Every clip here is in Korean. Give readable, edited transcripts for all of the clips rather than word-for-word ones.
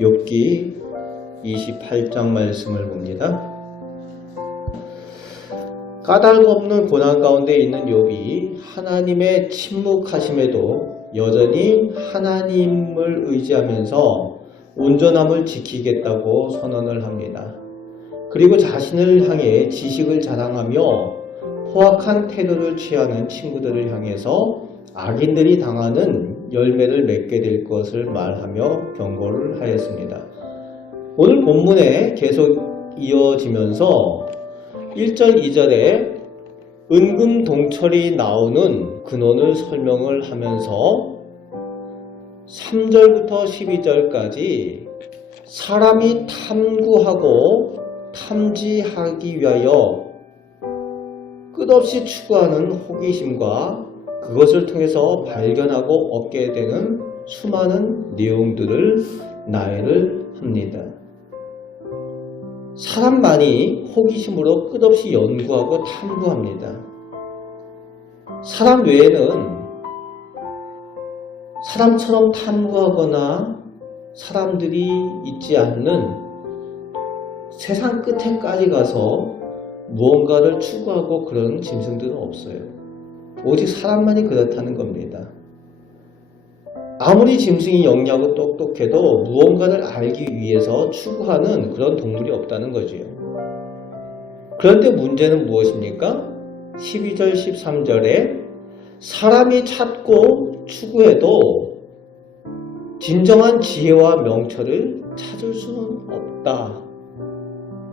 욥기 28장 말씀을 봅니다. 까닭 없는 고난 가운데 있는 욥이 하나님의 침묵하심에도 여전히 하나님을 의지하면서 온전함을 지키겠다고 선언을 합니다. 그리고 자신을 향해 지식을 자랑하며 포악한 태도를 취하는 친구들을 향해서 악인들이 당하는 열매를 맺게 될 것을 말하며 경고를 하였습니다. 오늘 본문에 계속 이어지면서 1절, 2절에 은금동철이 나오는 근원을 설명을 하면서 3절부터 12절까지 사람이 탐구하고 탐지하기 위하여 끝없이 추구하는 호기심과 그것을 통해서 발견하고 얻게 되는 수많은 내용들을 나열을 합니다. 사람만이 호기심으로 끝없이 연구하고 탐구합니다. 사람 외에는 사람처럼 탐구하거나 사람들이 있지 않는 세상 끝에까지 가서 무언가를 추구하고 그런 짐승들은 없어요. 오직 사람만이 그렇다는 겁니다. 아무리 짐승이 영리하고 똑똑해도 무언가를 알기 위해서 추구하는 그런 동물이 없다는 거지요. 그런데 문제는 무엇입니까? 12절, 13절에 사람이 찾고 추구해도 진정한 지혜와 명철을 찾을 수는 없다.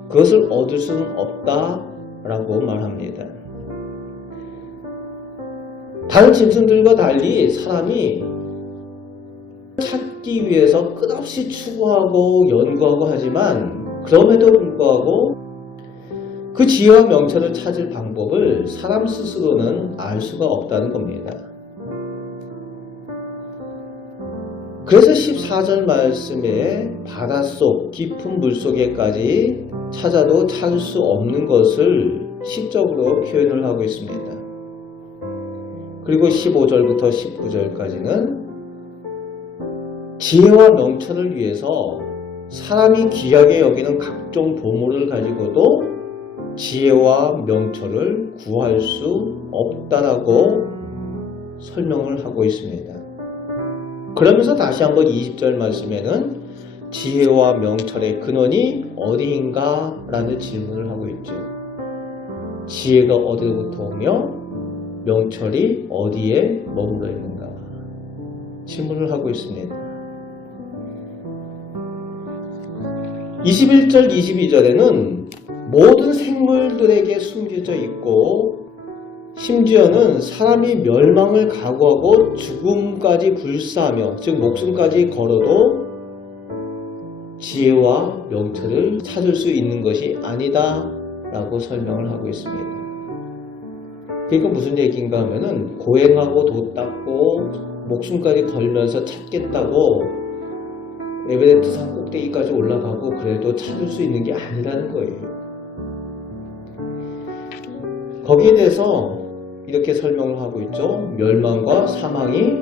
그것을 얻을 수는 없다라고 말합니다. 다른 짐승들과 달리 사람이 찾기 위해서 끝없이 추구하고 연구하고 하지만 그럼에도 불구하고 그 지혜와 명철을 찾을 방법을 사람 스스로는 알 수가 없다는 겁니다. 그래서 14절 말씀에 바닷속 깊은 물속에까지 찾아도 찾을 수 없는 것을 시적으로 표현을 하고 있습니다. 그리고 15절부터 19절까지는 지혜와 명철을 위해서 사람이 귀하게 여기는 각종 보물을 가지고도 지혜와 명철을 구할 수 없다라고 설명을 하고 있습니다. 그러면서 다시 한번 20절 말씀에는 지혜와 명철의 근원이 어디인가 라는 질문을 하고 있죠. 지혜가 어디로부터 오며 명철이 어디에 머물러 있는가 질문을 하고 있습니다. 21절, 22절에는 모든 생물들에게 숨겨져 있고 심지어는 사람이 멸망을 각오하고 죽음까지 불사하며 즉 목숨까지 걸어도 지혜와 명철을 찾을 수 있는 것이 아니다 라고 설명을 하고 있습니다. 그러니까 무슨 얘기인가 하면은 고행하고 도 닦고 목숨까지 걸면서 찾겠다고 에베레스트 산 꼭대기까지 올라가고 그래도 찾을 수 있는 게 아니라는 거예요. 거기에 대해서 이렇게 설명을 하고 있죠. 멸망과 사망이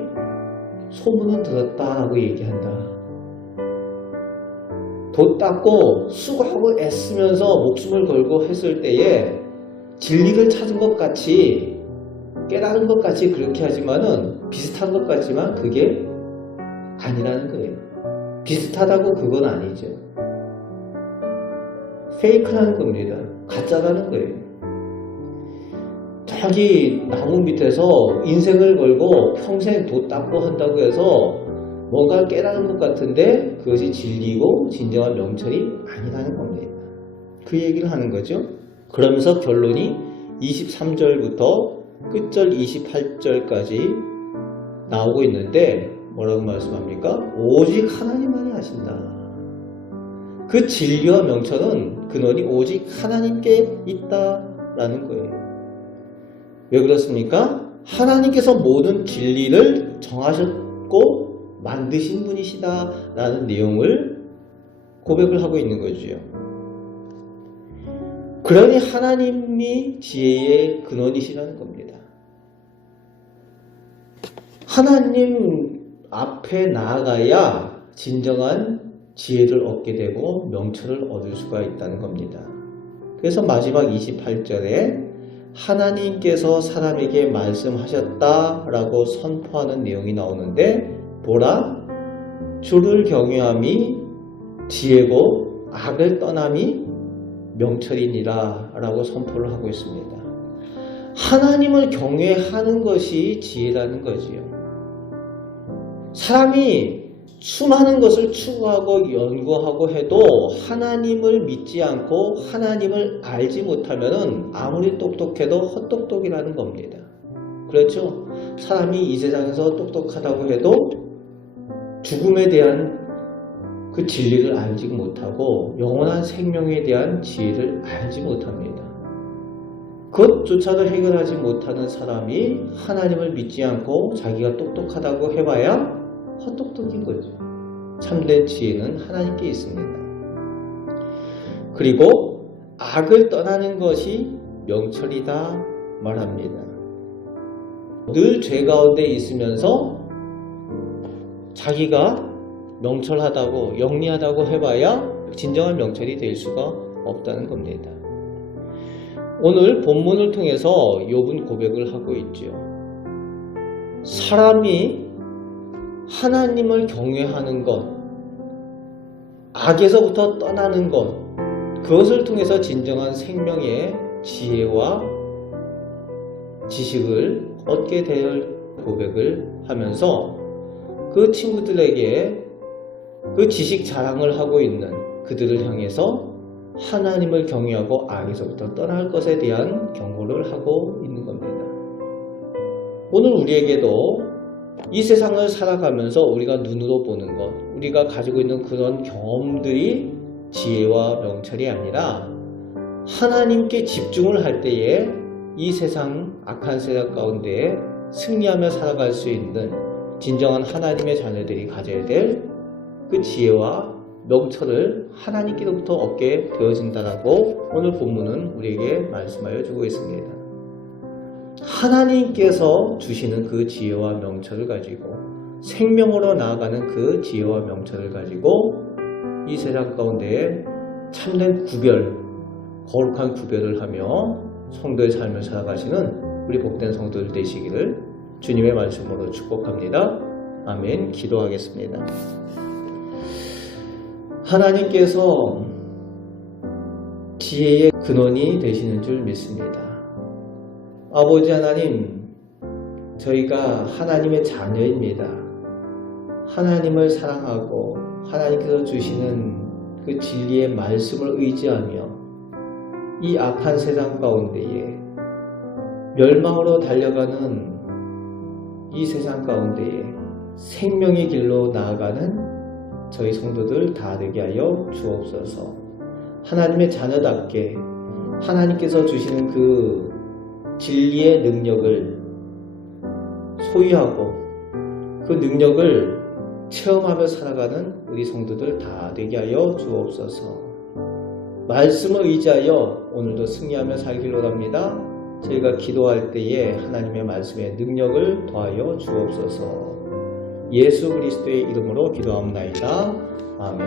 소문은 들었다라고 얘기한다. 도 닦고 수고하고 애쓰면서 목숨을 걸고 했을 때에 진리를 찾은 것 같이 깨달은 것 같이 그렇게 하지만은 비슷한 것 같지만 그게 아니라는 거예요. 비슷하다고 그건 아니죠. 페이크라는 겁니다. 가짜라는 거예요. 저기 나무 밑에서 인생을 걸고 평생 도 닦고 한다고 해서 뭔가를 깨달은 것 같은데 그것이 진리고 진정한 명철이 아니라는 겁니다. 그 얘기를 하는 거죠. 그러면서 결론이 23절부터 끝절 28절까지 나오고 있는데 뭐라고 말씀합니까? 오직 하나님만이 아신다. 그 진리와 명철은 근원이 오직 하나님께 있다라는 거예요. 왜 그렇습니까? 하나님께서 모든 진리를 정하셨고 만드신 분이시다라는 내용을 고백을 하고 있는 거죠. 그러니 하나님이 지혜의 근원이시라는 겁니다. 하나님 앞에 나아가야 진정한 지혜를 얻게 되고 명철을 얻을 수가 있다는 겁니다. 그래서 마지막 28절에 하나님께서 사람에게 말씀하셨다라고 선포하는 내용이 나오는데, 보라, 주를 경외함이 지혜고 악을 떠남이 명철이니라 라고 선포를 하고 있습니다. 하나님을 경외하는 것이 지혜라는 거지요. 사람이 수많은 것을 추구하고 연구하고 해도 하나님을 믿지 않고 하나님을 알지 못하면 아무리 똑똑해도 헛똑똑이라는 겁니다. 그렇죠? 사람이 이 세상에서 똑똑하다고 해도 죽음에 대한 그 진리를 알지 못하고 영원한 생명에 대한 지혜를 알지 못합니다. 그것조차도 해결하지 못하는 사람이 하나님을 믿지 않고 자기가 똑똑하다고 해봐야 헛똑똑인 거죠. 참된 지혜는 하나님께 있습니다. 그리고 악을 떠나는 것이 명철이다 말합니다. 늘 죄 가운데 있으면서 자기가 명철하다고 영리하다고 해봐야 진정한 명철이 될 수가 없다는 겁니다. 오늘 본문을 통해서 욥은 고백을 하고 있죠. 사람이 하나님을 경외하는 것, 악에서부터 떠나는 것, 그것을 통해서 진정한 생명의 지혜와 지식을 얻게 될 고백을 하면서 그 친구들에게 그 지식 자랑을 하고 있는 그들을 향해서 하나님을 경외하고 악에서부터 떠날 것에 대한 경고를 하고 있는 겁니다. 오늘 우리에게도 이 세상을 살아가면서 우리가 눈으로 보는 것, 우리가 가지고 있는 그런 경험들이 지혜와 명철이 아니라 하나님께 집중을 할 때에 이 세상 악한 세상 가운데 승리하며 살아갈 수 있는 진정한 하나님의 자녀들이 가져야 될 그 지혜와 명철을 하나님께로부터 얻게 되어진다라고 오늘 본문은 우리에게 말씀하여 주고 있습니다. 하나님께서 주시는 그 지혜와 명철을 가지고 생명으로 나아가는 그 지혜와 명철을 가지고 이 세상 가운데 참된 구별, 거룩한 구별을 하며 성도의 삶을 살아가시는 우리 복된 성도들 되시기를 주님의 말씀으로 축복합니다. 아멘. 기도하겠습니다. 하나님께서 지혜의 근원이 되시는 줄 믿습니다. 아버지 하나님, 저희가 하나님의 자녀입니다. 하나님을 사랑하고 하나님께서 주시는 그 진리의 말씀을 의지하며 이 악한 세상 가운데에 멸망으로 달려가는 이 세상 가운데에 생명의 길로 나아가는 저희 성도들 다 되게 하여 주옵소서. 하나님의 자녀답게 하나님께서 주시는 그 진리의 능력을 소유하고 그 능력을 체험하며 살아가는 우리 성도들 다 되게 하여 주옵소서. 말씀을 의지하여 오늘도 승리하며 살기로 합니다. 저희가 기도할 때에 하나님의 말씀의 능력을 더하여 주옵소서. 예수 그리스도의 이름으로 기도합니다. 아멘.